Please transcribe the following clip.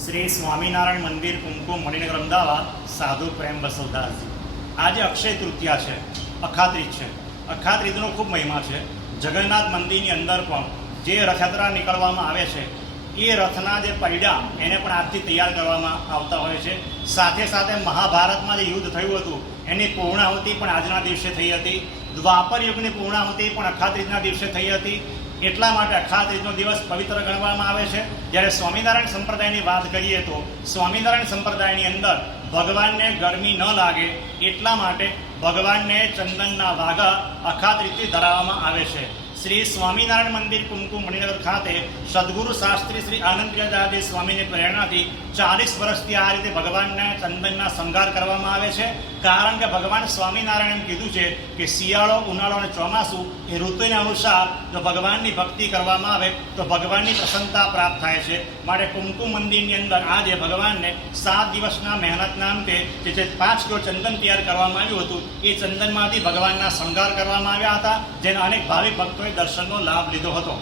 શ્રી સ્વામિનારાયણ મંદિર કુમકુમ મણિનગર અમદાવાદ સાધુ પ્રેમ બસવદાસજી. આજે અક્ષય તૃતીયા છે, અખાત્રીજ છે. અખાત્રીજનો ખૂબ મહિમા છે. જગન્નાથ મંદિરની અંદર પણ જે રથયાત્રા નીકળવામાં આવે છે એ રથના જે પૈડા એને પણ આજથી તૈયાર કરવામાં આવતા હોય છે. સાથે સાથે મહાભારતમાં જે યુદ્ધ થયું હતું એની પૂર્ણાહુતિ પણ આજના દિવસે થઈ હતી. દ્વાપર યુગની પૂર્ણાહુતિ પણ અખાત્રીજના દિવસે થઈ હતી. એટલા માટે અખાત્રીજનો દિવસ પવિત્ર ગણવામાં આવે છે. જ્યારે સ્વામિનારાયણ સંપ્રદાયની વાત કરીએ તો સ્વામિનારાયણ સંપ્રદાયની અંદર ભગવાનને ગરમી ન લાગે એટલા માટે ભગવાનને ચંદનના વાઘા અખાત્રીજથી ધરાવવામાં આવે છે. શ્રી સ્વામિનારાયણ મંદિર કુમકુમ મણિનગર ખાતે સદગુરુ શાસ્ત્રી શ્રી આનંદપ્રિયદાસજી સ્વામીની પ્રેરણાથી 40 વર્ષથી આ રીતે ભગવાનના ચંદનના શણગાર કરવામાં આવે છે. કારણ કે ભગવાન સ્વામિનારાયણે કીધું છે કે શિયાળો, ઉનાળો અને ચોમાસું એ ઋતુને અનુસાર જો ભગવાનની ભક્તિ કરવામાં આવે તો ભગવાનની પ્રસન્નતા પ્રાપ્ત થાય છે. માટે કુમકુમ મંદિરની અંદર આજે ભગવાનને 7 દિવસના મહેનતના અંતે જે 5 કિલો ચંદન તૈયાર કરવામાં આવ્યું હતું એ ચંદનમાંથી ભગવાનના શણગાર કરવામાં આવ્યા હતા, જેના અનેક ભાવિક ભક્તોએ દર્શનનો લાભ લીધો હતો.